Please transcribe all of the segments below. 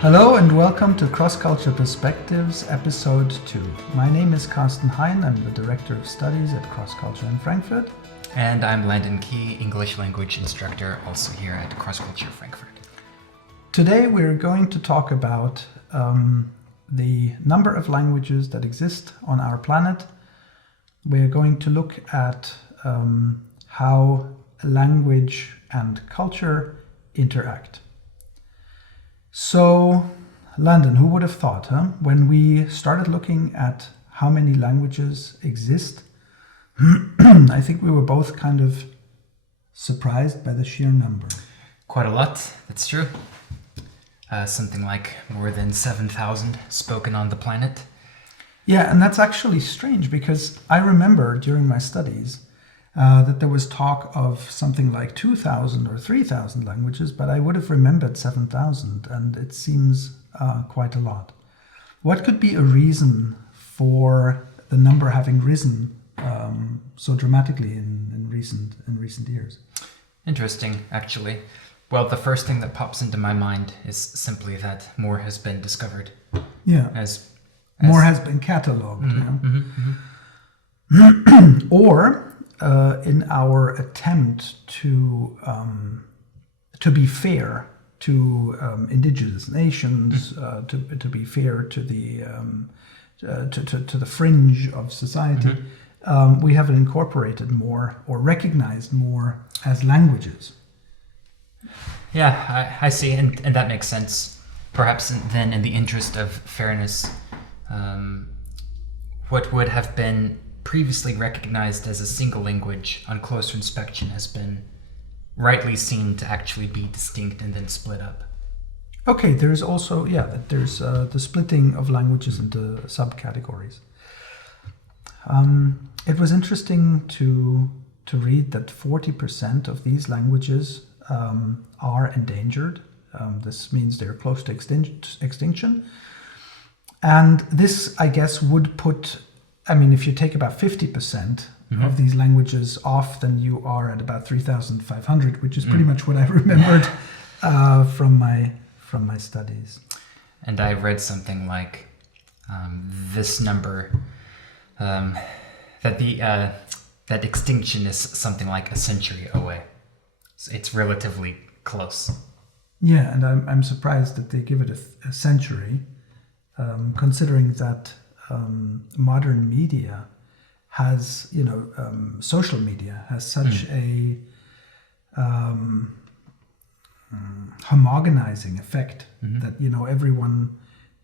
Hello and welcome to Cross-Culture Perspectives, Episode 2. My name is Carsten Hein. I'm the Director of Studies at CrossCulture in Frankfurt. And I'm Landon Key, English language instructor, also here at CrossCulture Frankfurt. Today we're going to talk about the number of languages that exist on our planet. We're going to look at how language and culture interact. So, Landon, who would have thought, when we started looking at how many languages exist, I think we were both kind of surprised by the sheer number. Quite a lot, that's true. Something like more than 7,000 spoken on the planet. Yeah, and that's actually strange because I remember during my studies that there was talk of something like 2,000 or 3,000 languages, but I would have remembered 7,000, and it seems quite a lot. What could be a reason for the number having risen so dramatically in recent years? Interesting, actually. Well, the first thing that pops into my mind is simply that more has been discovered. Yeah, as more has been catalogued. Or in our attempt to be fair to indigenous nations, to be fair to the to the fringe of society, we have incorporated more or recognized more as languages. Yeah, I see, and that makes sense. Perhaps then, in the interest of fairness, what would have been previously recognized as a single language on closer inspection has been rightly seen to actually be distinct and then split up. Okay, there's also, there's the splitting of languages into subcategories. It was interesting to read that 40% of these languages are endangered. This means they're close to extinction. And this, I guess, would put, if you take about 50% of these languages off, then you are at about 3,500, which is pretty much what I remembered from my studies. And I read something like this number, that extinction is something like a century away. So it's relatively close. Yeah, and I'm surprised that they give it a century, considering that modern media has, social media has such a homogenizing effect that, everyone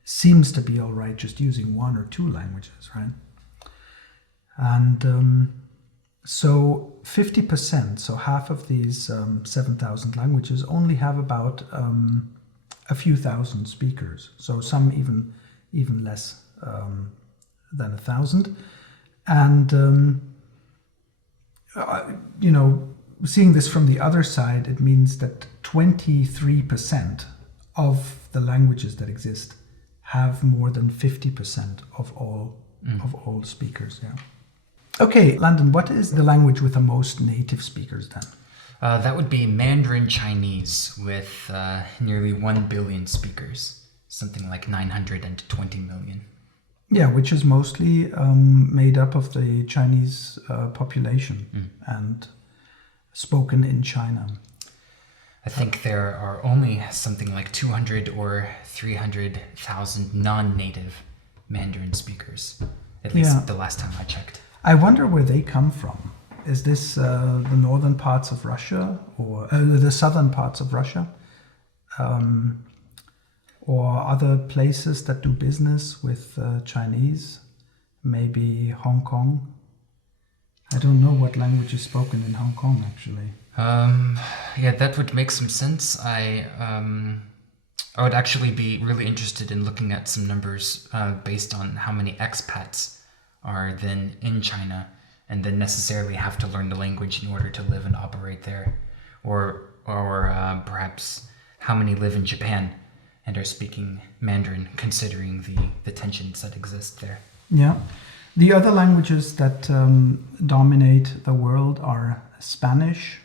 seems to be all right just using one or two languages, right? And so 50%, so half of these 7,000 languages only have about a few thousand speakers. So some even less than 1,000. And, seeing this from the other side, it means that 23% of the languages that exist have more than 50% of all speakers. Yeah. Okay, Landon, what is the language with the most native speakers then? That would be Mandarin Chinese with nearly 1 billion speakers, something like 920 million. Yeah, which is mostly made up of the Chinese population and spoken in China. I think there are only something like 200 or 300,000 non-native Mandarin speakers, at least the last time I checked. I wonder where they come from. Is this the northern parts of Russia or the southern parts of Russia? Or other places that do business with Chinese? Maybe Hong Kong? I don't know what language is spoken in Hong Kong, actually. That would make some sense. I would actually be really interested in looking at some numbers based on how many expats are then in China and then necessarily have to learn the language in order to live and operate there, or perhaps how many live in Japan and are speaking Mandarin, considering the tensions that exist there. Yeah. The other languages that dominate the world are Spanish,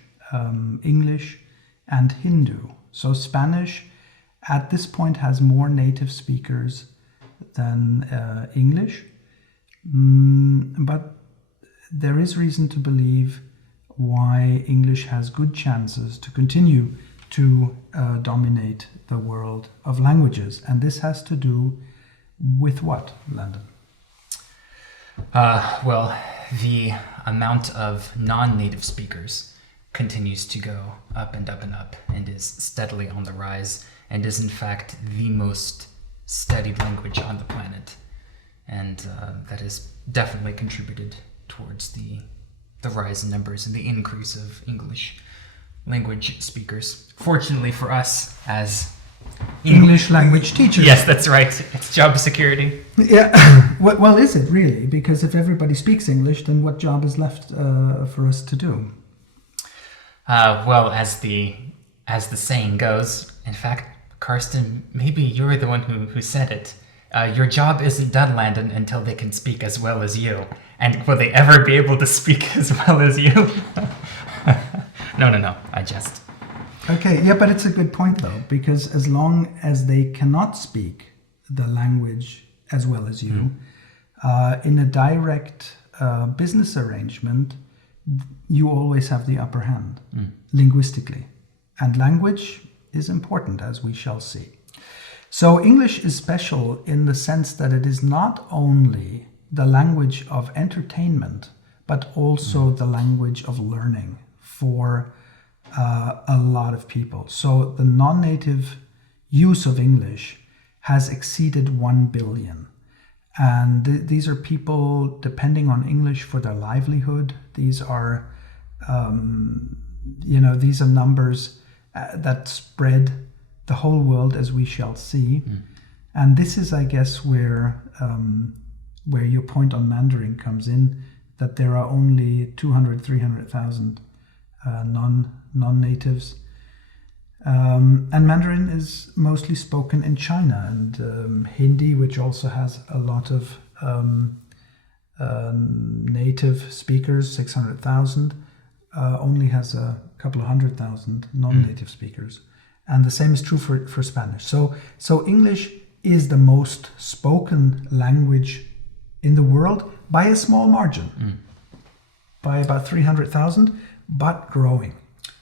English, and Hindu. So Spanish at this point has more native speakers than English. But there is reason to believe why English has good chances to continue to dominate the world of languages. And this has to do with what, Landon? Well, the amount of non-native speakers continues to go up and up and up and is steadily on the rise and is in fact the most studied language on the planet. And that has definitely contributed towards the rise in numbers and the increase of English language speakers. Fortunately for us as English language teachers. Yes, that's right. It's job security. Yeah. Well, is it really? Because if everybody speaks English, then what job is left for us to do? Well, as the saying goes, in fact, Karsten, maybe you're the one who said it. Your job isn't done, Landon, until they can speak as well as you. And will they ever be able to speak as well as you? No, I jest. Okay, yeah, but it's a good point though, because as long as they cannot speak the language as well as you, in a direct business arrangement, you always have the upper hand linguistically. And language is important, as we shall see. So English is special in the sense that it is not only the language of entertainment, but also the language of learning for a lot of people. So the non-native use of English has exceeded 1 billion. And these are people depending on English for their livelihood. These are, these are numbers that spread the whole world, as we shall see. And this is, I guess, where your point on Mandarin comes in, that there are only 200, 300,000 non-natives. And Mandarin is mostly spoken in China, and Hindi, which also has a lot of native speakers, 600,000, only has a couple of 100,000 non-native speakers. And the same is true for Spanish. So English is the most spoken language in the world by a small margin, by about 300,000, but growing.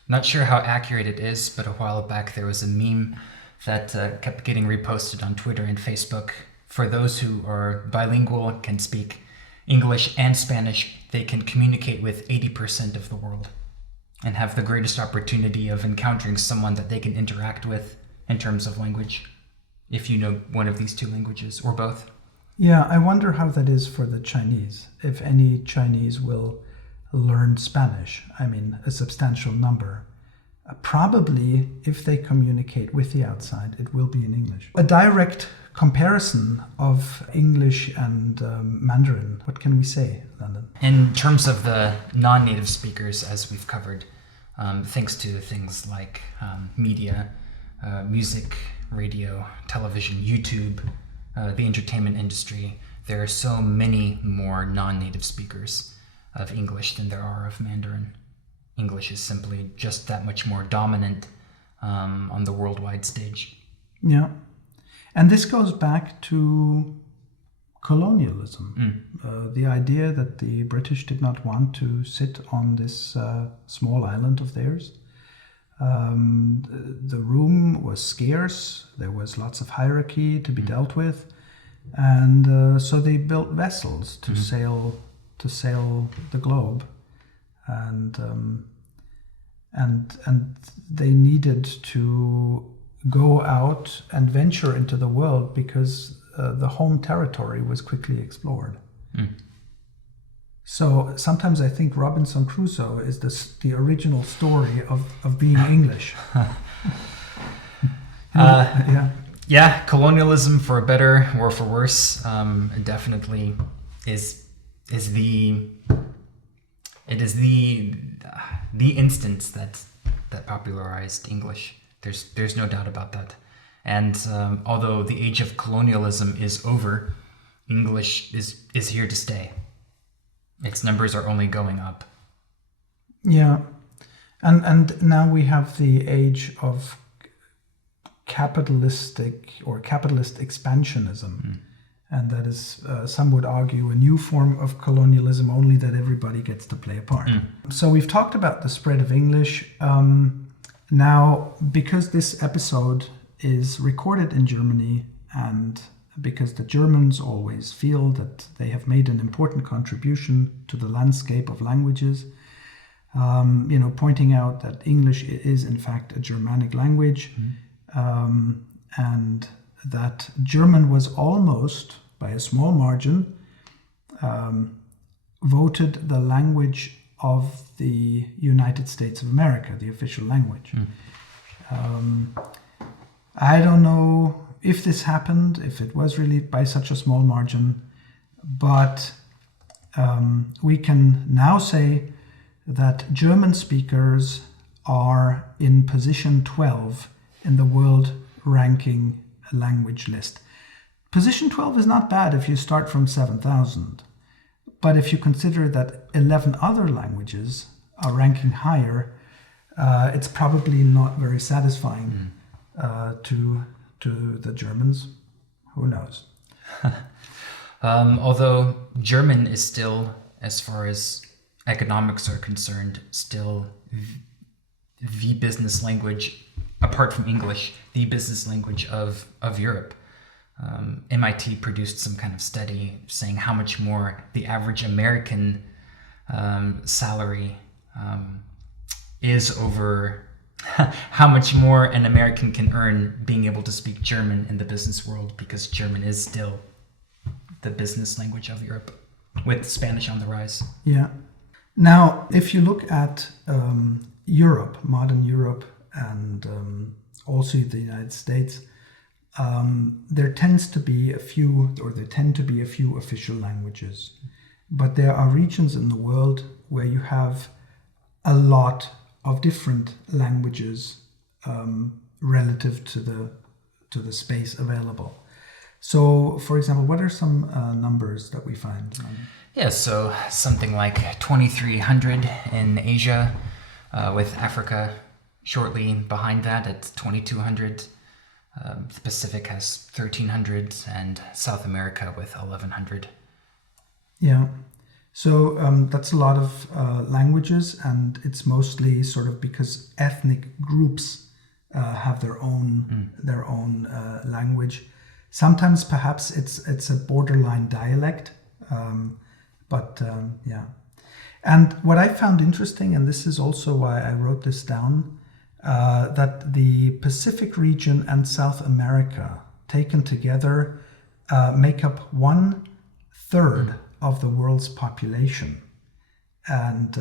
Not sure how accurate it is, but a while back there was a meme that kept getting reposted on Twitter and Facebook. For those who are bilingual, can speak English and Spanish, they can communicate with 80% of the world and have the greatest opportunity of encountering someone that they can interact with in terms of language, if you know one of these two languages or both. Yeah, I wonder how that is for the Chinese, if any Chinese will learn Spanish. I mean, a substantial number. Probably, if they communicate with the outside, it will be in English. A direct comparison of English and Mandarin, what can we say, Landon? In terms of the non-native speakers, as we've covered, thanks to things like media, music, radio, television, YouTube, the entertainment industry, there are so many more non-native speakers of English than there are of Mandarin. English is simply just that much more dominant on the worldwide stage. Yeah. And this goes back to colonialism. The idea that the British did not want to sit on this small island of theirs. The room was scarce. There was lots of hierarchy to be dealt with. And so they built vessels to sail the globe, and they needed to go out and venture into the world because the home territory was quickly explored. So sometimes I think Robinson Crusoe is the original story of being English. Yeah, colonialism, for better or for worse, definitely is the instance that popularized English. There's no doubt about that. And although the age of colonialism is over, English is here to stay. Its numbers are only going up. Yeah, and now we have the age of capitalist expansionism. And that is, some would argue, a new form of colonialism, only that everybody gets to play a part. So we've talked about the spread of English. Now, because this episode is recorded in Germany, and because the Germans always feel that they have made an important contribution to the landscape of languages, pointing out that English is in fact a Germanic language, and that German was almost, by a small margin, voted the language of the United States of America, the official language. I don't know if this happened, if it was really by such a small margin, but we can now say that German speakers are in position 12 in the world ranking language list. Position 12 is not bad if you start from 7,000, but if you consider that 11 other languages are ranking higher, it's probably not very satisfying to the Germans. Who knows? Although German is still, as far as economics are concerned, still the business language, apart from English, the business language of Europe. MIT produced some kind of study saying how much more the average American salary is over how much more an American can earn being able to speak German in the business world, because German is still the business language of Europe, with Spanish on the rise. Yeah. Now, if you look at Europe, modern Europe, and also the United States, there tend to be a few official languages, but there are regions in the world where you have a lot of different languages relative to the space available. So, for example, what are some numbers that we find? Yeah, so something like 2,300 in Asia, with Africa shortly behind that at 2,200. The Pacific has 1,300, and South America with 1,100. Yeah. So that's a lot of languages, and it's mostly sort of because ethnic groups have their own language. Sometimes perhaps it's a borderline dialect, but yeah. And what I found interesting, and this is also why I wrote this down, that the Pacific region and South America taken together make up 1/3 of the world's population, and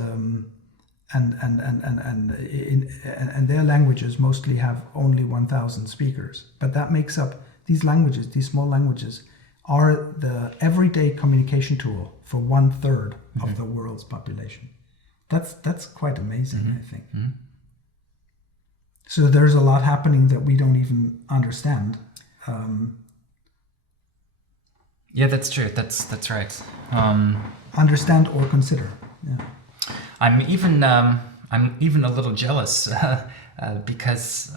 their languages mostly have only 1,000 speakers. But that makes up these languages. These small languages are the everyday communication tool for 1/3 of the world's population. That's quite amazing, I think. So there's a lot happening that we don't even understand. Yeah, that's true. That's right. Understand or consider. Yeah. I'm even a little jealous because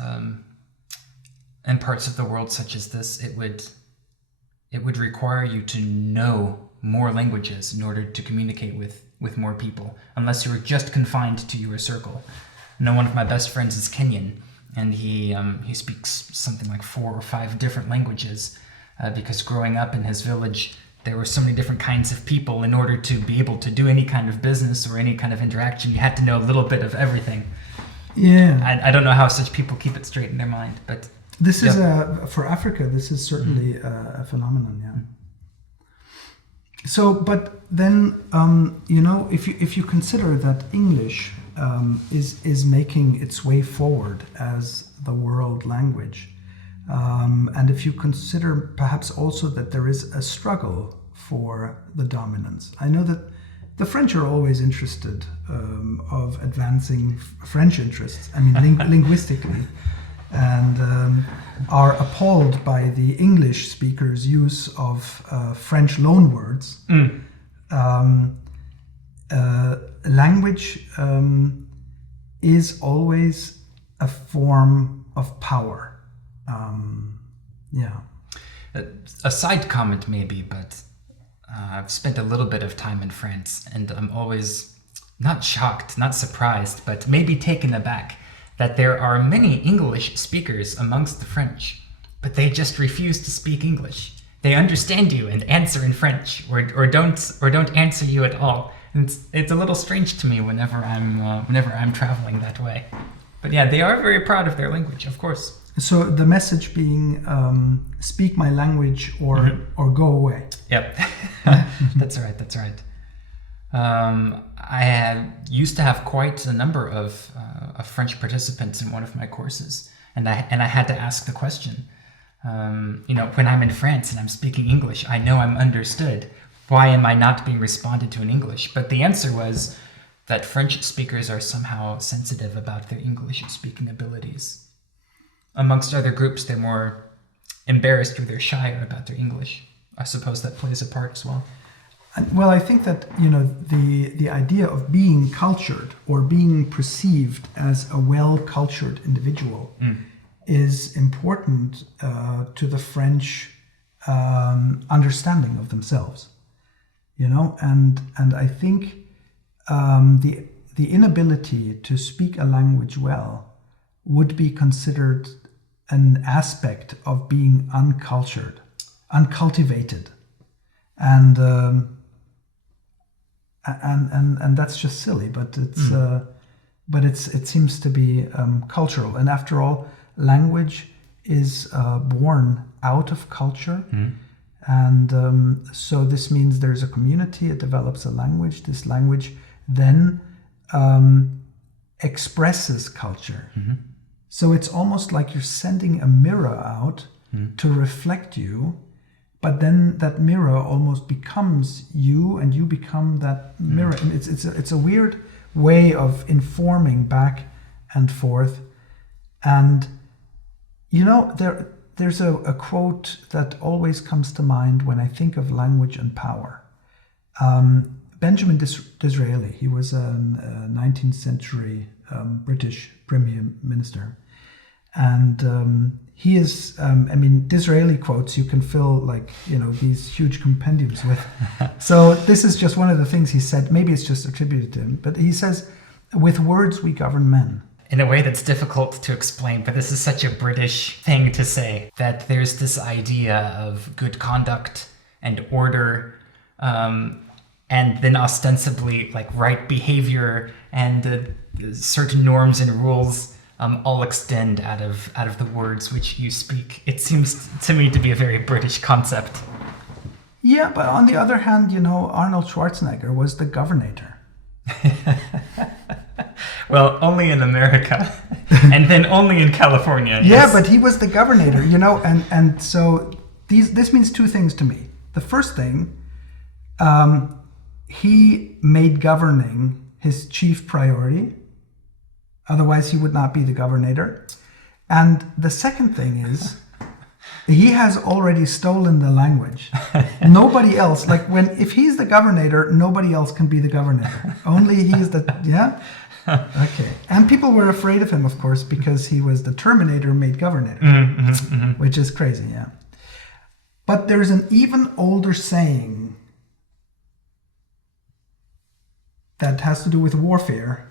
in parts of the world such as this, it would require you to know more languages in order to communicate with more people, unless you were just confined to your circle. I know one of my best friends is Kenyan, and he speaks something like 4 or 5 different languages, because growing up in his village, there were so many different kinds of people. In order to be able to do any kind of business or any kind of interaction, you had to know a little bit of everything. Yeah. I don't know how such people keep it straight in their mind, but this is for Africa. This is certainly a phenomenon. Yeah. So, but then if you consider that English is making its way forward as the world language, and if you consider perhaps also that there is a struggle for the dominance. I know that the French are always interested of advancing French interests, I mean linguistically, and are appalled by the English speakers' use of French loanwords. Language is always a form of power. Yeah. A side comment maybe, but I've spent a little bit of time in France, and I'm always not shocked, not surprised, but maybe taken aback that there are many English speakers amongst the French, but they just refuse to speak English. They understand you and answer in French, or don't answer you at all. And it's a little strange to me whenever I'm traveling that way. But yeah, they are very proud of their language, of course. So the message being, speak my language or go away. Yep, that's right. I used to have quite a number of French participants in one of my courses, and I had to ask the question. When I'm in France and I'm speaking English, I know I'm understood. Why am I not being responded to in English? But the answer was that French speakers are somehow sensitive about their English speaking abilities. Amongst other groups, they're more embarrassed or they're shyer about their English. I suppose that plays a part as well. Well, I think that, the idea of being cultured or being perceived as a well-cultured individual is important to the French understanding of themselves. And I think the inability to speak a language well would be considered an aspect of being uncultured, uncultivated, and that's just silly. But it seems to be cultural. And after all, language is born out of culture. And so this means there's a community, it develops a language. This language then expresses culture. So it's almost like you're sending a mirror out to reflect you, but then that mirror almost becomes you, and you become that mirror. And it's a weird way of informing back and forth. And there's a quote that always comes to mind when I think of language and power. Benjamin Disreali, he was a 19th century British Premier Minister. And he is, Disreali quotes you can fill these huge compendiums with. So this is just one of the things he said. Maybe it's just attributed to him, but he says, "With words we govern men." In a way that's difficult to explain, but this is such a British thing to say, that there's this idea of good conduct and order, and then ostensibly right behavior and certain norms and rules all extend out of the words which you speak. It seems to me to be a very British concept. Yeah, but on the other hand, Arnold Schwarzenegger was the governor. Well, only in America, and then only in California. Yeah, yes. But he was the governor, and so this means two things to me. The first thing, he made governing his chief priority. Otherwise, he would not be the governor. And the second thing is, he has already stolen the language. Nobody else, if he's the governor, nobody else can be the governor. Only he's yeah? Okay. And people were afraid of him, of course, because he was the Terminator made governor, which is crazy, yeah. But there's an even older saying that has to do with warfare.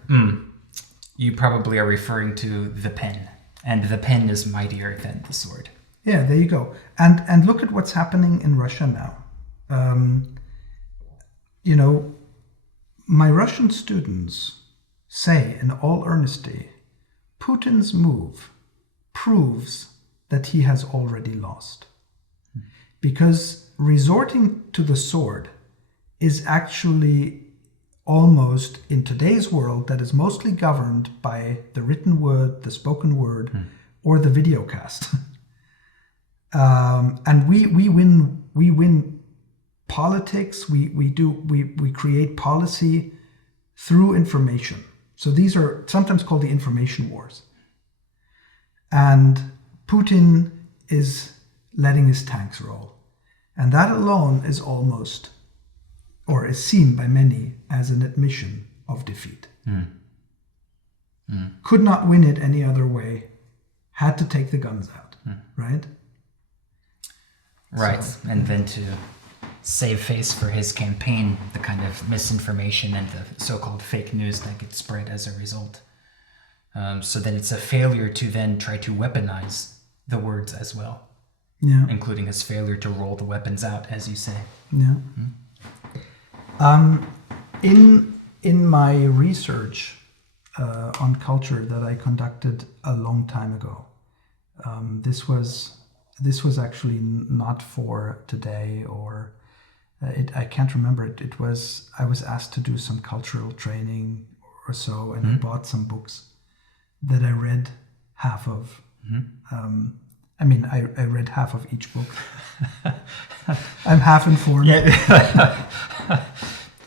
You probably are referring to the pen, and the pen is mightier than the sword. Yeah, there you go. And look at what's happening in Russia now. My Russian students say in all earnesty, Putin's move proves that he has already lost. Because resorting to the sword is actually almost, in today's world, that is mostly governed by the written word, the spoken word, or the videocast. And we win politics, we create policy through information. So these are sometimes called the information wars. And Putin is letting his tanks roll. And that alone is almost, or is seen by many as an admission of defeat. Could not win it any other way, had to take the guns out. right? Right, So, and then to save face for his campaign, the kind of misinformation and the so-called fake news that gets spread as a result. So then it's a failure to then try to weaponize the words as well, including his failure to roll the weapons out, as you say. Yeah. In my research on culture that I conducted a long time ago, this was actually not for today, or I can't remember it. I was asked to do some cultural training or so, and I bought some books that I read half of. I read half of each book. I'm half informed. Yeah.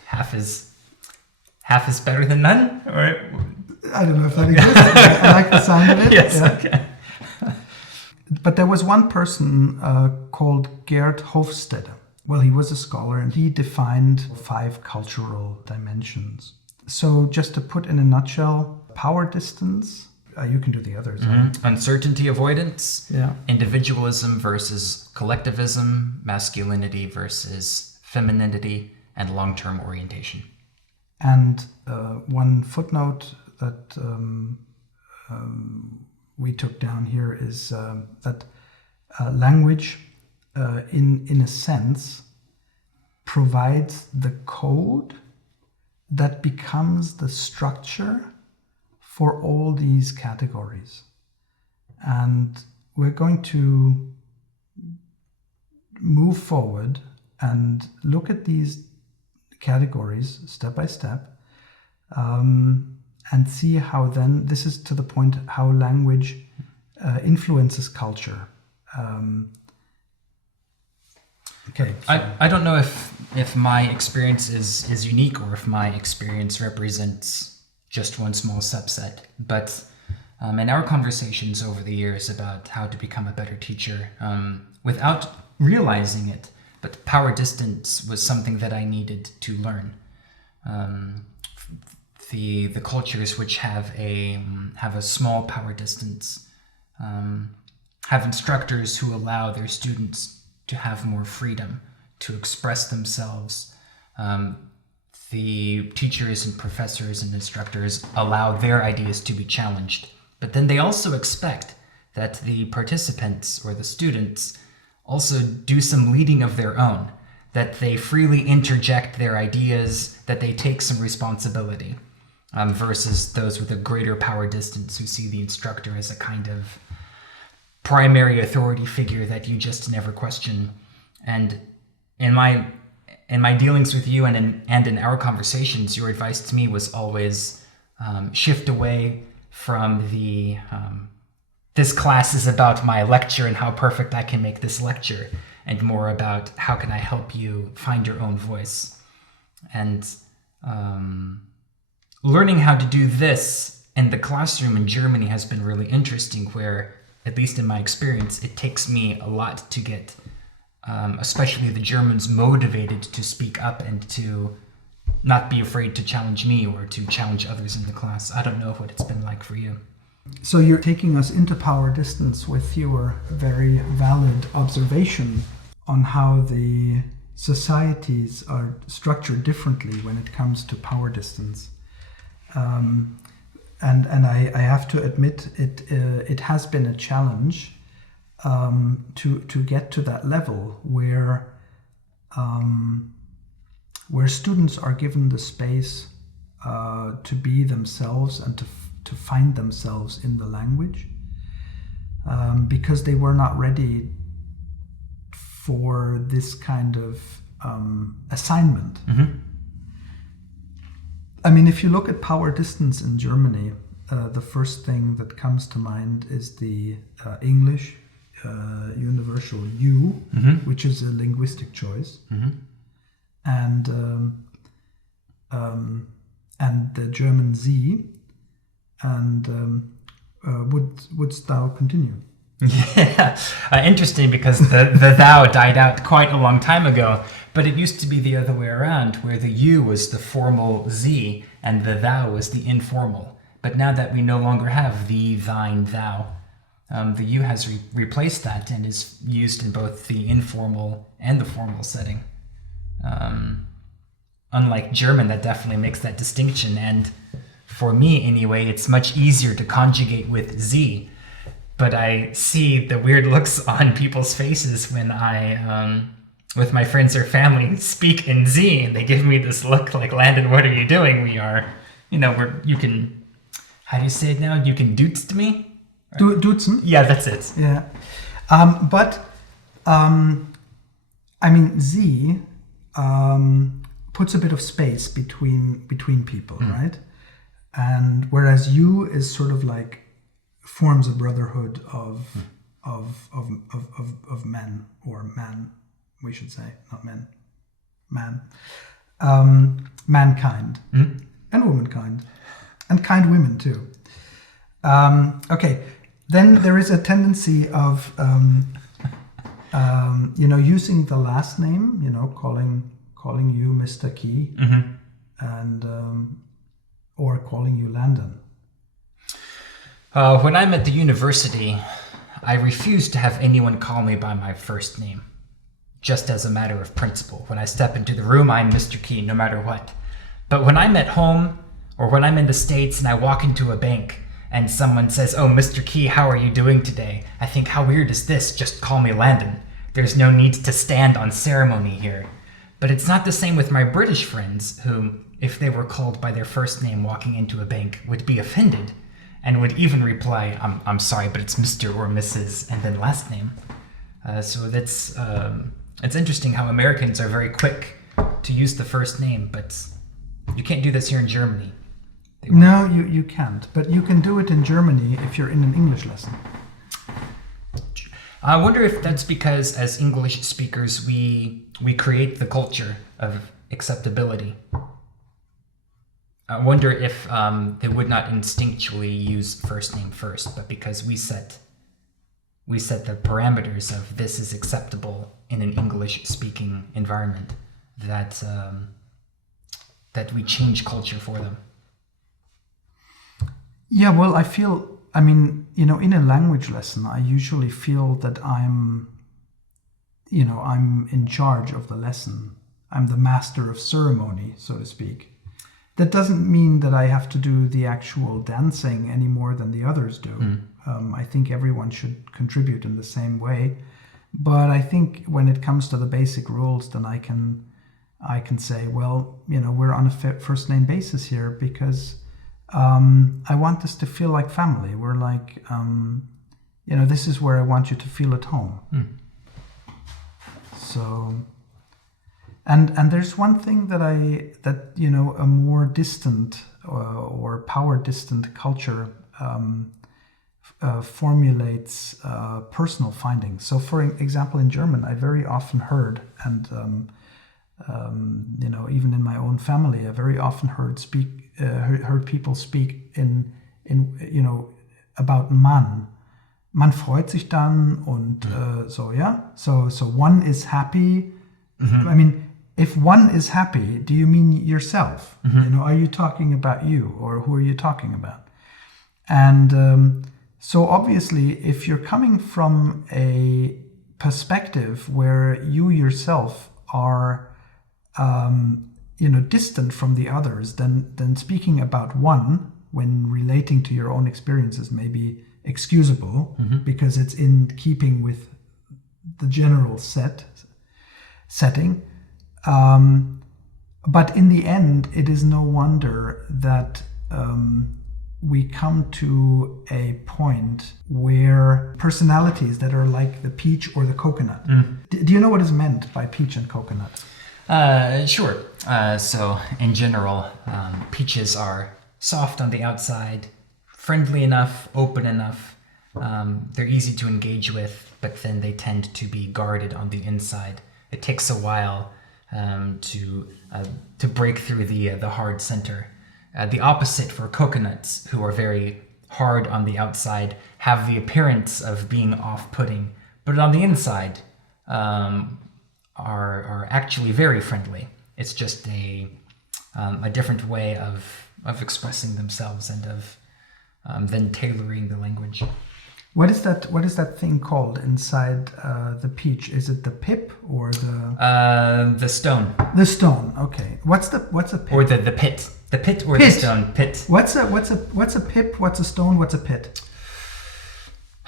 Half is better than none, or I don't know if that exists. I like the sound of it. Yes. Yeah. Okay. But there was one person called Geert Hofstede. Well, he was a scholar, and he defined 5 cultural dimensions. So just to put in a nutshell, power distance, you can do the others. Uncertainty avoidance, Yeah. individualism versus collectivism, masculinity versus femininity, and long-term orientation. And one footnote that we took down here is that language, in a sense, provides the code that becomes the structure for all these categories. And we're going to move forward and look at these categories step by step, and see how then, this is to the point, how language influences culture. Okay. So. I don't know if my experience is unique, or if my experience represents just one small subset, but in our conversations over the years about how to become a better teacher, without realizing it, but power distance was something that I needed to learn. The cultures which have a small power distance have instructors who allow their students to have more freedom to express themselves. The teachers and professors and instructors allow their ideas to be challenged, but then they also expect that the participants or the students also do some leading of their own, that they freely interject their ideas, that they take some responsibility, versus those with a greater power distance who see the instructor as a kind of primary authority figure that you just never question. And in my dealings with you and in our conversations, your advice to me was always shift away from the this class is about my lecture and how perfect I can make this lecture, and more about how can I help you find your own voice. And learning how to do this in the classroom in Germany has been really interesting, where, at least in my experience, it takes me a lot to get especially the Germans motivated to speak up and to not be afraid to challenge me or to challenge others in the class. I don't know what it's been like for you. So you're taking us into power distance with your very valid observation on how the societies are structured differently when it comes to power distance. And I have to admit, it has been a challenge to get to that level where students are given the space to be themselves and to find themselves in the language, because they were not ready for this kind of assignment. Mm-hmm. I mean, if you look at power distance in Germany, the first thing that comes to mind is the English universal U, mm-hmm. which is a linguistic choice, mm-hmm. and the German Sie. And wouldst thou continue? Yeah, interesting, because the thou died out quite a long time ago, but it used to be the other way around, where the you was the formal Sie and the thou was the informal. But now that we no longer have thee, thine, thou, The U has replaced that and is used in both the informal and the formal setting. Unlike German, that definitely makes that distinction. And for me, anyway, it's much easier to conjugate with Sie. But I see the weird looks on people's faces when I, with my friends or family, speak in Sie, and they give me this look like, Landon, what are you doing? We are, you can, how do you say it now? You can duzt me? Duzen? Yeah, that's it. Yeah. Sie puts a bit of space between people, right? And whereas you is sort of like forms a brotherhood of men, or man, we should say, not men, man, mankind and womankind, and kind women too. Okay, then there is a tendency of using the last name, calling you Mr. Key, and or calling you Landon. When I'm at the university, I refuse to have anyone call me by my first name, just as a matter of principle. When I step into the room, I'm Mr. Key, no matter what. But when I'm at home, or when I'm in the States and I walk into a bank and someone says, "Oh, Mr. Key, how are you doing today?" I think, how weird is this? Just call me Landon. There's no need to stand on ceremony here. But it's not the same with my British friends, who, if they were called by their first name walking into a bank, would be offended and would even reply, I'm sorry, but it's Mr. or Mrs. and then last name. So that's it's interesting how Americans are very quick to use the first name, but you can't do this here in Germany. No, you can't. But you can do it in Germany if you're in an English lesson. I wonder if that's because as English speakers, we create the culture of acceptability. I wonder if they would not instinctually use first name first, but because we set the parameters of this is acceptable in an English-speaking environment, that we change culture for them. Yeah, well, in a language lesson, I usually feel that I'm in charge of the lesson. I'm the master of ceremony, so to speak. That doesn't mean that I have to do the actual dancing any more than the others do. I think everyone should contribute in the same way. But I think when it comes to the basic rules, then I can say, well, we're on a first name basis here because I want this to feel like family. We're like, this is where I want you to feel at home. So, and there's one thing that a more distant or power distant culture formulates personal findings. So, for example, in German, I very often heard, and even in my own family, I very often heard people speak in about Mann. Man freut sich dann und so, yeah. So one is happy. I mean, if one is happy, do you mean yourself? Are you talking about you, or who are you talking about? And so obviously, if you're coming from a perspective where you yourself are distant from the others, then speaking about one when relating to your own experiences may be excusable because it's in keeping with the general setting. But in the end, it is no wonder that we come to a point where personalities that are like the peach or the coconut. Do you know what is meant by peach and coconut? Sure. So in general, peaches are soft on the outside, friendly enough, open enough. They're easy to engage with, but then they tend to be guarded on the inside. It takes a while to break through the hard center. The opposite for coconuts, who are very hard on the outside, have the appearance of being off-putting, but on the inside are actually very friendly. It's just a different way of expressing themselves and of then tailoring the language. What is that thing called inside the peach? Is it the pip or the stone? The stone. Okay. What's a pip? Or the pit? The pit or Pit. the stone? Pit. What's a pip? What's a stone? What's a pit?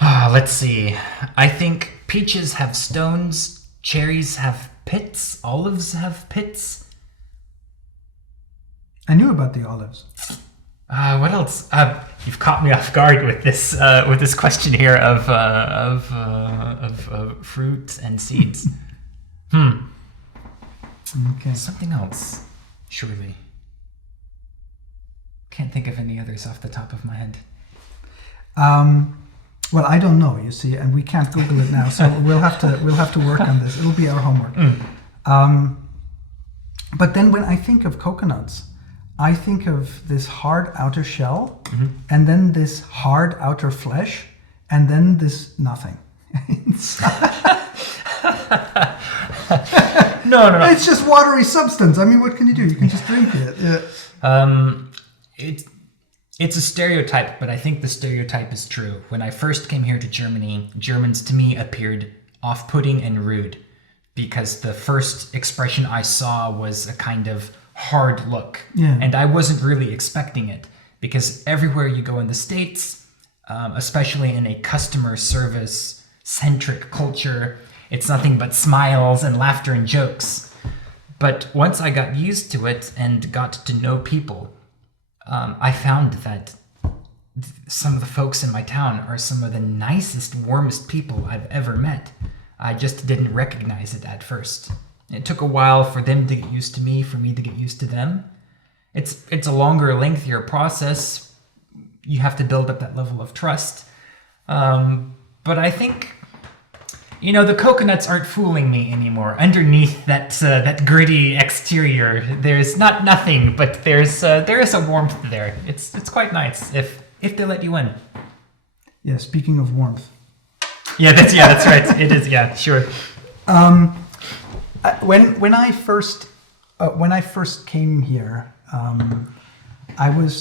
Let's see. I think peaches have stones, cherries have pits, olives have pits. I knew about the olives. What else? You've caught me off guard with this question here of fruit and seeds. Okay. Something else, surely. Can't think of any others off the top of my head. Well, I don't know, you see, and we can't Google it now, so we'll have to work on this. It'll be our homework. But then when I think of coconuts, I think of this hard outer shell, and then this hard outer flesh, and then this nothing. No. It's just watery substance. I mean, what can you do? You can just drink it. Yeah. It's a stereotype, but I think the stereotype is true. When I first came here to Germany, Germans to me appeared off-putting and rude because the first expression I saw was a kind of hard look. Yeah. And I wasn't really expecting it because everywhere you go in the States, especially in a customer service centric culture, it's nothing but smiles and laughter and jokes. But once I got used to it and got to know people, I found that some of the folks in my town are some of the nicest, warmest people I've ever met. I just didn't recognize it at first. It took a while for them to get used to me, for me to get used to them. It's a longer, lengthier process. You have to build up that level of trust. But I think, the coconuts aren't fooling me anymore. Underneath that gritty exterior, there's not nothing, but there is a warmth there. It's quite nice if they let you in. Yeah. Speaking of warmth. Yeah, that's right. It is. Yeah, sure. When I first came here, I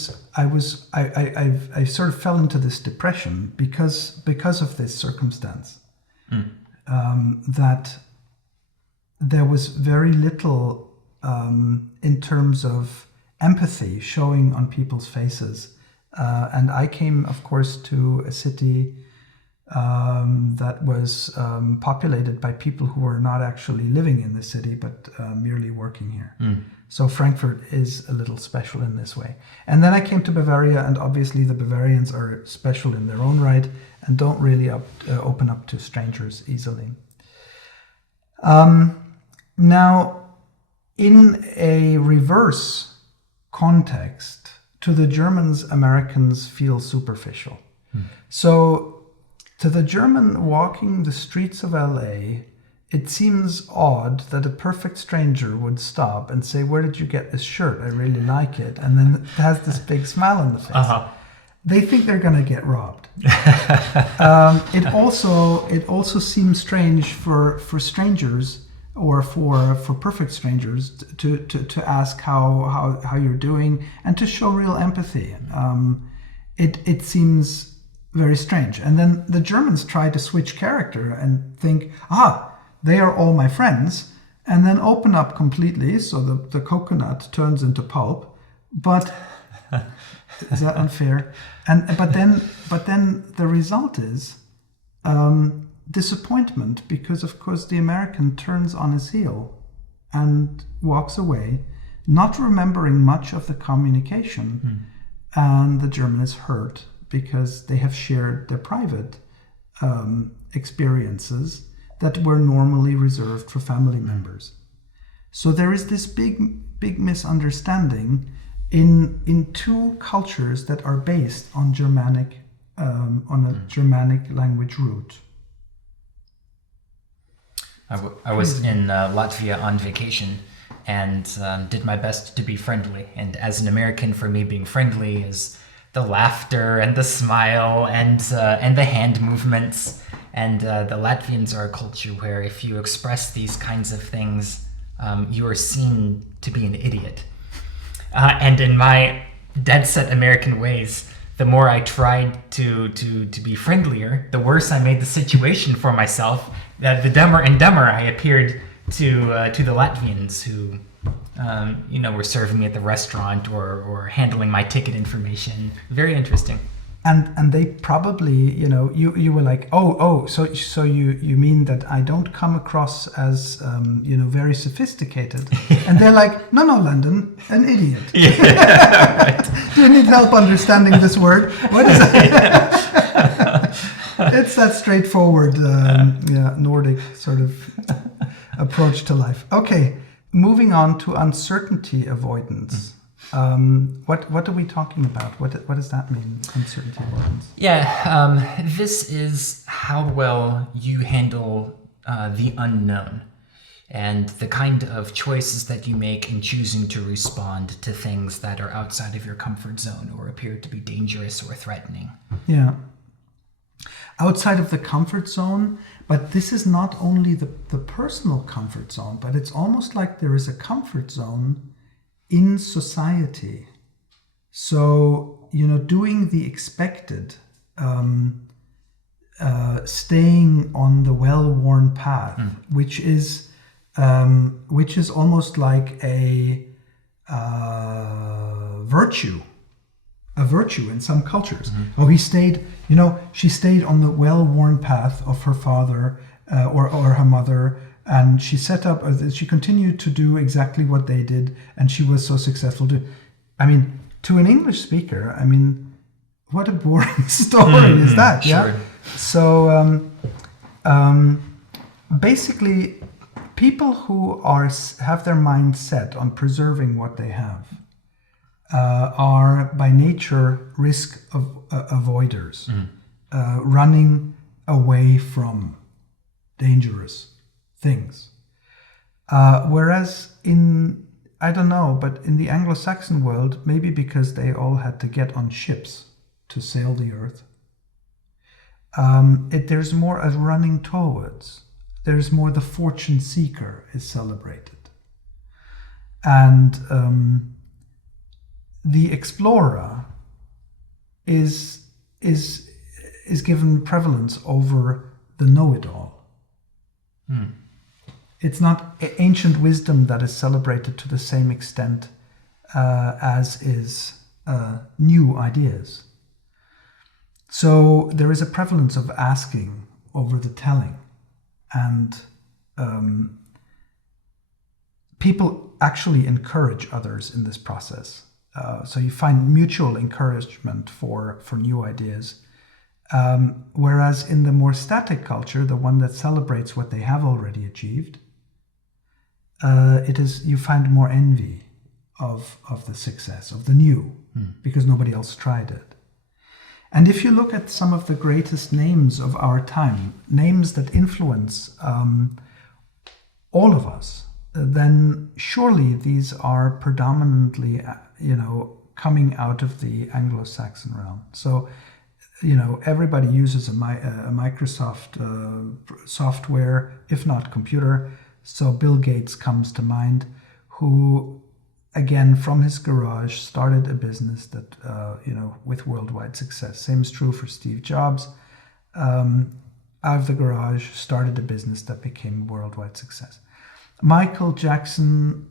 sort of fell into this depression because of this circumstance. That there was very little in terms of empathy showing on people's faces. And I came, of course, to a city that was populated by people who were not actually living in the city, but merely working here. So Frankfurt is a little special in this way. And then I came to Bavaria, and obviously the Bavarians are special in their own right and don't really open up to strangers easily. Now, in a reverse context, to the Germans, Americans feel superficial. So to the German walking the streets of LA, it seems odd that a perfect stranger would stop and say, "Where did you get this shirt? I really like it." And then has this big smile on the face. They think they're going to get robbed. It also seems strange for strangers or for perfect strangers to ask how you're doing and to show real empathy. It seems very strange. And then the Germans try to switch character and think, they are all my friends, and then open up completely so the coconut turns into pulp. But is that unfair? But then the result is disappointment, because of course the American turns on his heel and walks away, not remembering much of the communication, and the German is hurt because they have shared their private experiences that were normally reserved for family members. So there is this big misunderstanding in two cultures that are based on Germanic, on a Germanic language root. I was in Latvia on vacation and did my best to be friendly. And as an American, for me, being friendly is the laughter and the smile and the hand movements. And the Latvians are a culture where if you express these kinds of things, you are seen to be an idiot. And in my dead set American ways, the more I tried to be friendlier, the worse I made the situation for myself. The dumber and dumber I appeared to the Latvians who, were serving me at the restaurant or handling my ticket information. Very interesting. And they probably, you were like, so you mean that I don't come across as, very sophisticated? And they're like, no, London, an idiot. Yeah, right. Do you need help understanding this word? What is it? It's that straightforward, Nordic sort of approach to life. Okay, moving on to uncertainty avoidance. What are we talking about? What does that mean, uncertainty avoidance? Yeah, this is how well you handle the unknown and the kind of choices that you make in choosing to respond to things that are outside of your comfort zone or appear to be dangerous or threatening. Yeah. Outside of the comfort zone, but this is not only the personal comfort zone, but it's almost like there is a comfort zone in society. So, doing the expected, staying on the well-worn path, which is almost like a virtue in some cultures. Oh, she stayed on the well-worn path of her father or her mother, and she she continued to do exactly what they did, and she was so successful. To an English speaker, what a boring story is that? Sure. Yeah. So basically, people who have their mind set on preserving what they have are by nature risk avoiders, running away from dangerous things. Whereas in the Anglo-Saxon world, maybe because they all had to get on ships to sail the earth, there's more a running towards. There's more the fortune seeker is celebrated. And the explorer is given prevalence over the know-it-all. It's not ancient wisdom that is celebrated to the same extent as is new ideas. So there is a prevalence of asking over the telling, and people actually encourage others in this process. So you find mutual encouragement for new ideas. Whereas in the more static culture, the one that celebrates what they have already achieved, you find more envy of the success, of the new, because nobody else tried it. And if you look at some of the greatest names of our time, names that influence all of us, then surely these are predominantly, coming out of the Anglo-Saxon realm. So, everybody uses a Microsoft software, if not computer. So Bill Gates comes to mind, who, again, from his garage, started a business that, with worldwide success. Same is true for Steve Jobs. Out of the garage, started a business that became a worldwide success. Michael Jackson,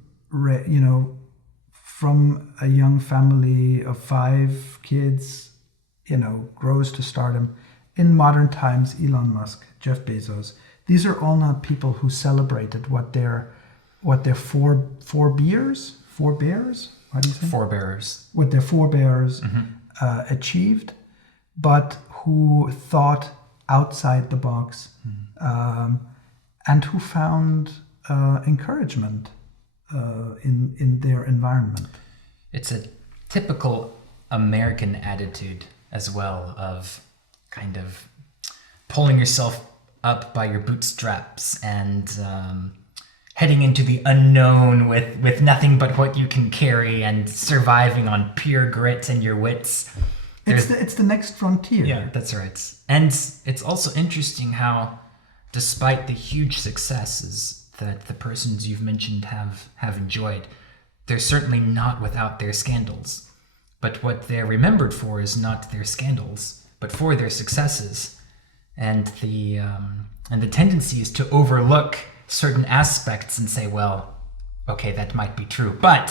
from a young family of 5 kids, grows to stardom. In modern times, Elon Musk, Jeff Bezos, these are all not people who celebrated what their forebears, how do you say? Forebearers. What their forebears achieved, but who thought outside the box, and who found encouragement in their environment. It's a typical American attitude as well, of kind of pulling yourself up by your bootstraps and heading into the unknown with nothing but what you can carry and surviving on pure grit and your wits. It's the next frontier. Yeah, that's right. And it's also interesting how, despite the huge successes that the persons you've mentioned have enjoyed, they're certainly not without their scandals. but what they're remembered for is not their scandals, but for their successes. And the tendency is to overlook certain aspects and say, well, okay, that might be true, but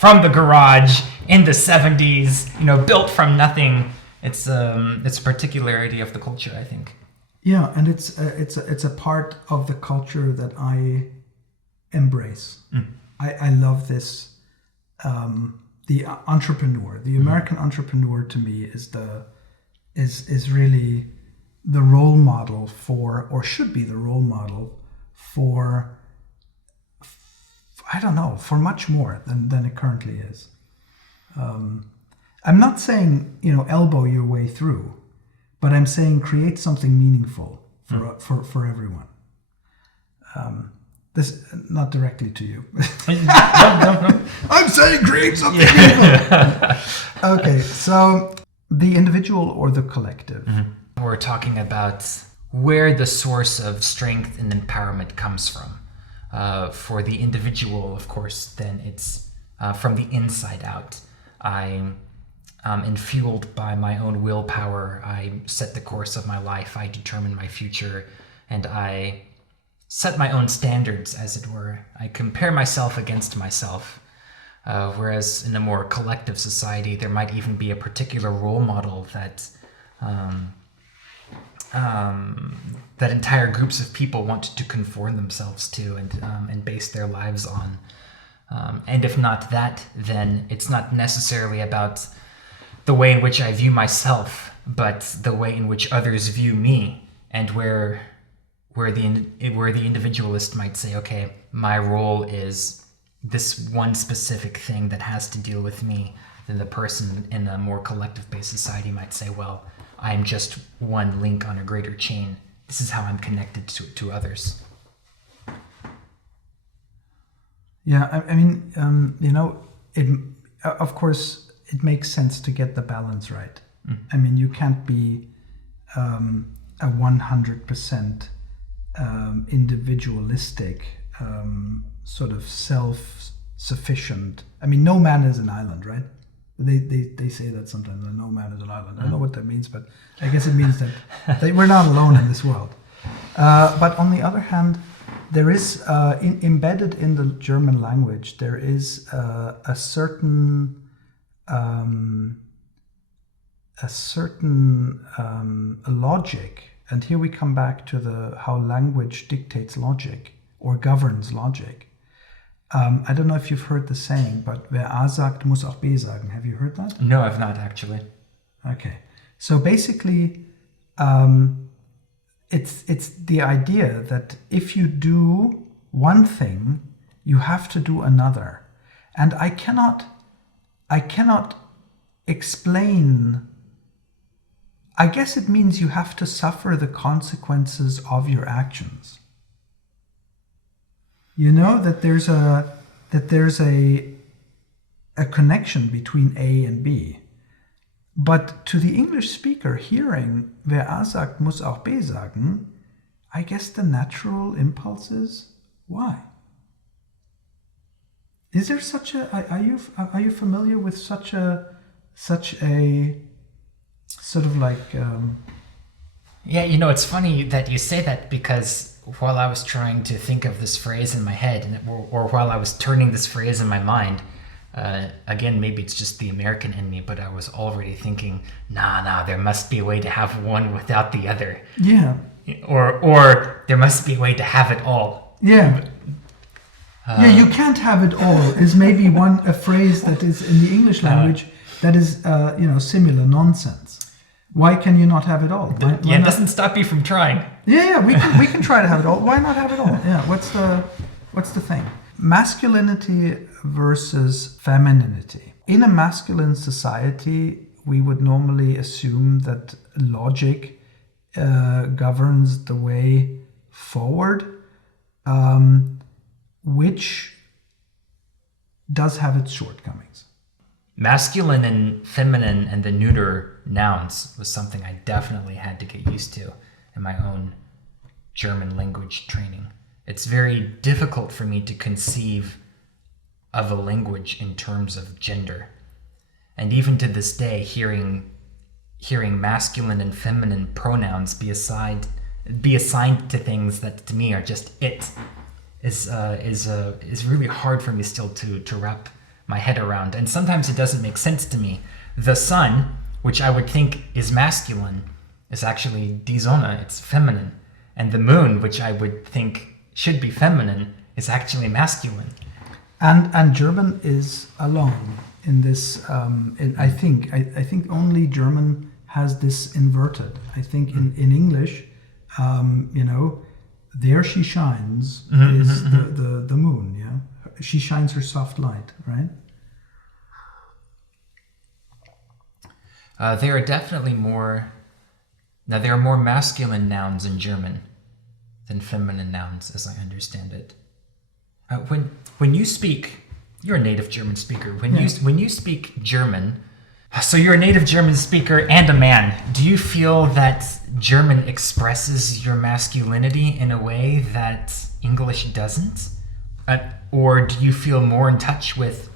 from the garage in the 70s, built from nothing. It's a particularity of the culture, I think. Yeah, and it's a part of the culture that I embrace. I love this. The entrepreneur, the American entrepreneur, to me is really the role model for, or should be the role model for, I don't know, for much more than it currently is. I'm not saying, elbow your way through, but I'm saying create something meaningful for everyone. This not directly to you. No. I'm saying create something meaningful. Okay, so the individual or the collective. We're talking about where the source of strength and empowerment comes from. For the individual, of course, then it's from the inside out. I'm fueled by my own willpower. I set the course of my life. I determine my future, and I set my own standards, as it were. I compare myself against myself. Whereas in a more collective society, there might even be a particular role model that that entire groups of people want to conform themselves to and base their lives on. And if not that, then it's not necessarily about the way in which I view myself, but the way in which others view me, and where the individualist might say, okay, my role is this one specific thing that has to deal with me. Then the person in a more collective-based society might say, well, I'm just one link on a greater chain. This is how I'm connected to others. Yeah, I mean, of course, it makes sense to get the balance right. I mean, you can't be a 100% individualistic, sort of self-sufficient. I mean, no man is an island, right? They say that sometimes, no man is an island. I don't know what that means, but I guess it means that we're not alone in this world. But on the other hand, there is, embedded in the German language, there is a certain logic. And here we come back to how language dictates logic or governs logic. I don't know if you've heard the saying, but wer A sagt, muss auch B sagen. Have you heard that? No, I've not actually. Okay. So basically, it's the idea that if you do one thing, you have to do another. And I cannot explain. I guess it means you have to suffer the consequences of your actions. You know that there's a connection between A and B. But to the English speaker, hearing wer A sagt, muss auch B sagen, I guess the natural impulse is why? Is there such a? Are you familiar with such a sort of like? Yeah, it's funny that you say that, because while I was trying to think of this phrase in my head, or while I was turning this phrase in my mind, again, maybe it's just the American in me, but I was already thinking, nah, there must be a way to have one without the other. Yeah. Or there must be a way to have it all. Yeah. You can't have it all is maybe a phrase that is in the English language that is, similar nonsense. Why can you not have it all? Why it doesn't stop you from trying. Yeah, we can try to have it all. Why not have it all? Yeah, what's the thing? Masculinity versus femininity. In a masculine society, we would normally assume that logic governs the way forward, which does have its shortcomings. Masculine and feminine and the neuter nouns was something I definitely had to get used to in my own German language training. It's very difficult for me to conceive of a language in terms of gender. And even to this day, hearing masculine and feminine pronouns be assigned to things that to me are just it is really hard for me still to wrap my head around. And sometimes it doesn't make sense to me. The sun, which I would think is masculine, is actually die Sonne, it's feminine. And the moon, which I would think should be feminine, is actually masculine. And German is alone in this. I think only German has this inverted. I think in English, there she shines is the moon. Yeah, she shines her soft light, right? There are definitely more. Now there are more masculine nouns in German than feminine nouns, as I understand it. When you speak, you're a native German speaker. When you speak German, so you're a native German speaker and a man. Do you feel that German expresses your masculinity in a way that English doesn't? Or do you feel more in touch with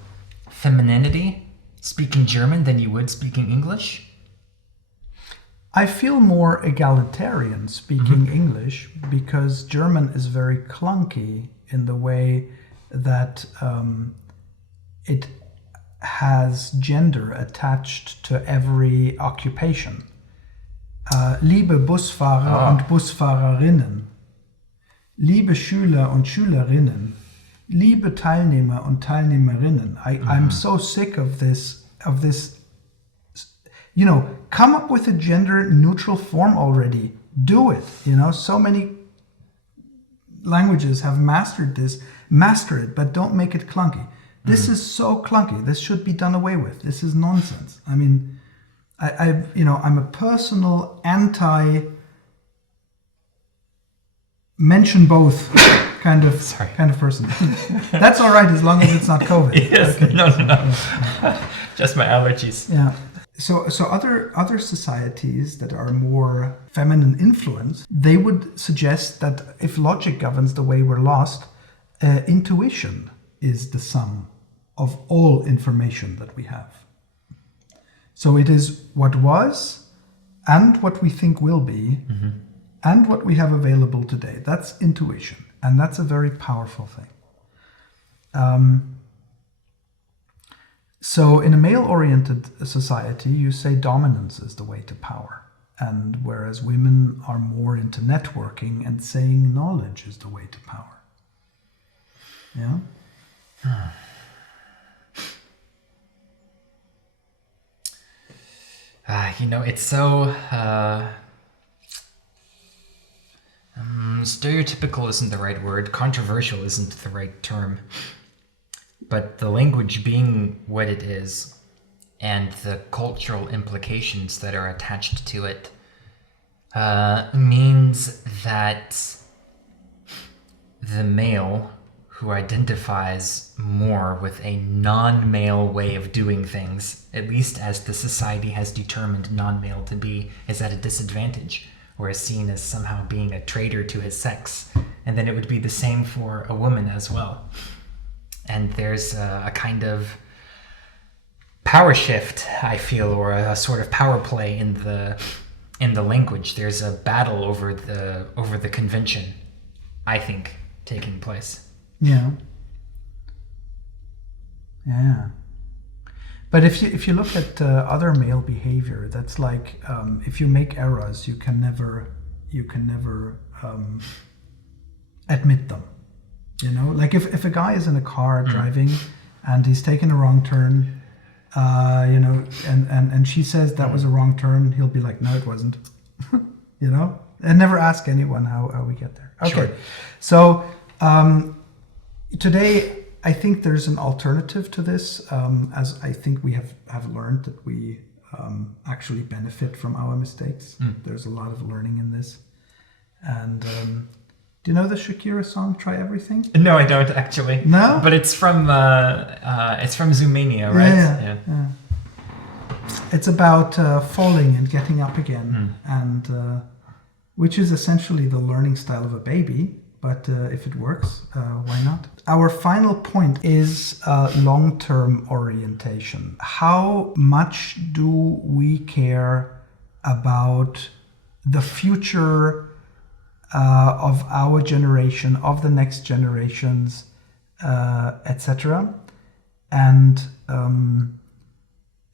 femininity speaking German than you would speaking English? I feel more egalitarian speaking English because German is very clunky in the way that it has gender attached to every occupation. Liebe Busfahrer und Busfahrerinnen, liebe Schüler und Schülerinnen, liebe Teilnehmer und Teilnehmerinnen. I'm so sick of this. Come up with a gender neutral form already. Do it. So many languages have mastered this. Master it, but don't make it clunky. This is so clunky. This should be done away with. This is nonsense. I mean, I'm a personal anti mention both kind of person. That's all right as long as it's not COVID. Yes. Okay. No. Just my allergies. Yeah. So other societies that are more feminine influenced, they would suggest that if logic governs the way we're lost, intuition is the sum of all information that we have. So it is what was and what we think will be and what we have available today. That's intuition. And that's a very powerful thing. So in a male-oriented society, you say dominance is the way to power. And whereas women are more into networking and saying knowledge is the way to power. Yeah? It's so stereotypical isn't the right word, controversial isn't the right term, but the language being what it is and the cultural implications that are attached to it means that the male who identifies more with a non-male way of doing things, at least as the society has determined non-male to be, is at a disadvantage, or is seen as somehow being a traitor to his sex. And then it would be the same for a woman as well. And there's a kind of power shift, I feel, or a sort of power play in the language. There's a battle over the convention, I think, taking place. Yeah. But if you look at other male behavior, that's like if you make errors, you can never admit them. Like if a guy is in a car driving and he's taken a wrong turn, and she says that was a wrong turn, he'll be like, no, it wasn't. And never ask anyone how we get there. Okay, sure. So today I think there's an alternative to this, as I think we have learned that we actually benefit from our mistakes. There's a lot of learning in this. And do you know the Shakira song "Try Everything"? No, I don't actually. No, but it's from Zoomania, right? Yeah. It's about falling and getting up again, and which is essentially the learning style of a baby. but if it works, why not? Our final point is long-term orientation. How much do we care about the future of our generation, of the next generations, etc.? And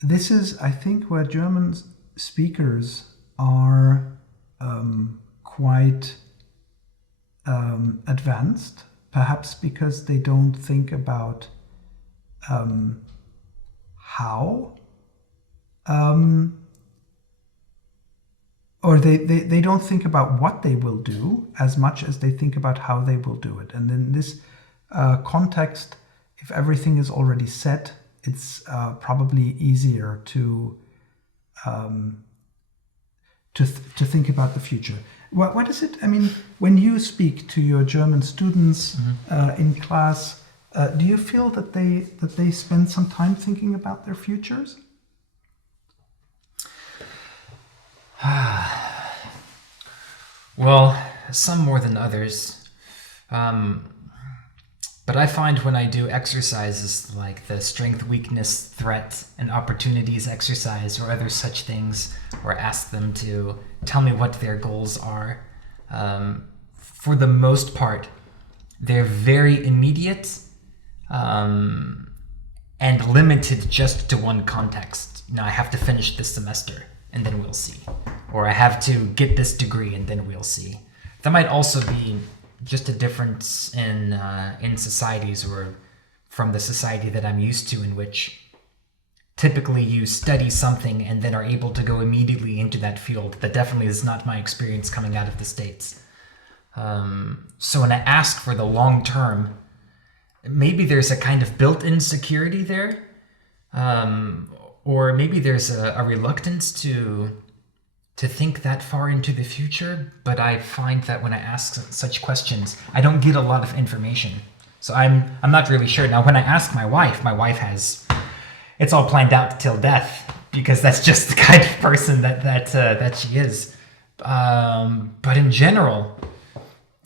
this is, I think, where German speakers are quite advanced, perhaps because they don't think about how, or they don't think about what they will do as much as they think about how they will do it. And in this context, if everything is already set, it's probably easier to think about the future. What is it? I mean, when you speak to your German students in class, do you feel that they spend some time thinking about their futures? Well, some more than others. But I find when I do exercises like the strength, weakness, threat, and opportunities exercise or other such things, or ask them to tell me what their goals are, for the most part, they're very immediate and limited just to one context. You know, I have to finish this semester and then we'll see. Or I have to get this degree and then we'll see. That might also be just a difference in societies, or from the society that I'm used to, in which typically you study something and then are able to go immediately into that field. That definitely is not my experience coming out of the States. So when I ask for the long term, maybe there's a kind of built-in security there, or maybe there's a reluctance to think that far into the future. But I find that when I ask such questions, I don't get a lot of information. So I'm not really sure. Now, when I ask my wife has, it's all planned out till death, because that's just the kind of person that she is. But in general,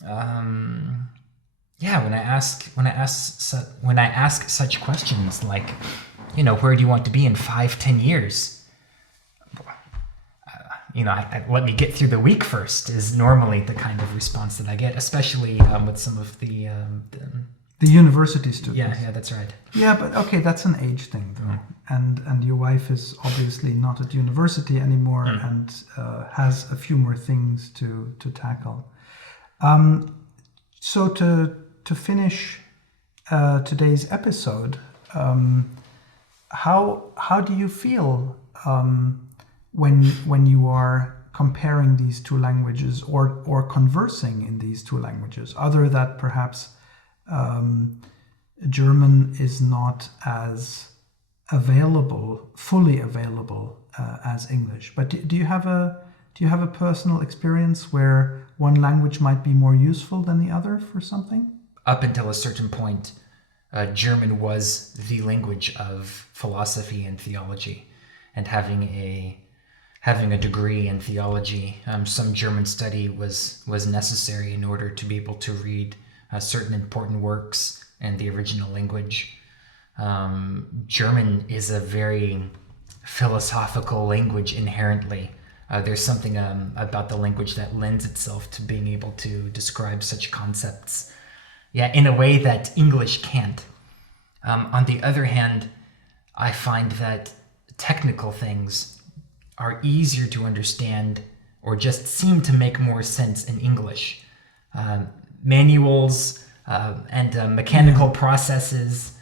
when I ask such questions like, you know, where do you want to be in 5-10 years? Let me get through the week first is normally the kind of response that I get, especially with some of the university students. Yeah, that's right. Yeah, but okay, that's an age thing though. And your wife is obviously not at university anymore and has a few more things to tackle. So to finish today's episode, how do you feel when you are comparing these two languages or conversing in these two languages, other that perhaps German is not as fully available as English? But do you have a personal experience where one language might be more useful than the other for something? Up until a certain point, German was the language of philosophy and theology, and having a degree in theology, some German study was necessary in order to be able to read certain important works in the original language. German is a very philosophical language inherently. There's something about the language that lends itself to being able to describe such concepts, in a way that English can't. On the other hand, I find that technical things are easier to understand, or just seem to make more sense in English. Manuals and mechanical processes.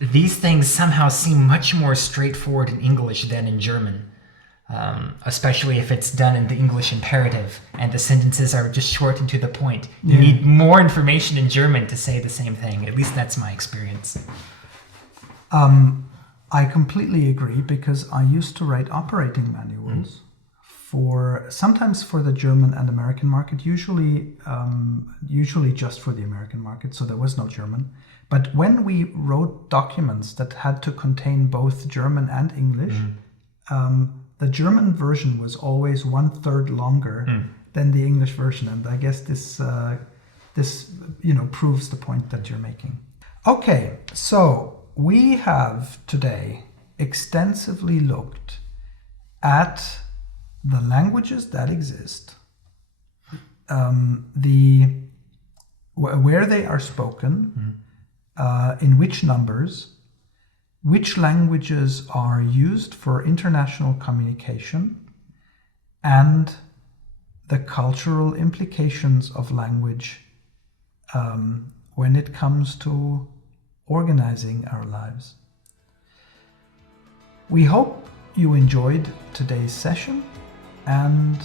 These things somehow seem much more straightforward in English than in German, especially if it's done in the English imperative and the sentences are just short and to the point. You need more information in German to say the same thing. At least that's my experience. I completely agree, because I used to write operating manuals sometimes for the German and American market, usually just for the American market, so there was no German. But when we wrote documents that had to contain both German and English, the German version was always 1/3 longer than the English version. And I guess this proves the point that you're making. Okay, so we have today extensively looked at the languages that exist, where they are spoken, in which numbers, which languages are used for international communication, and the cultural implications of language when it comes to organizing our lives. We hope you enjoyed today's session and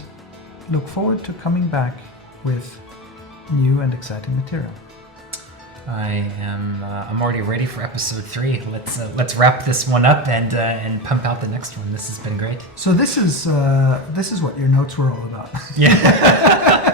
look forward to coming back with new and exciting material. I'm already ready for episode 3. Let's wrap this one up and pump out the next one. This has been great. So this is what your notes were all about. Yeah.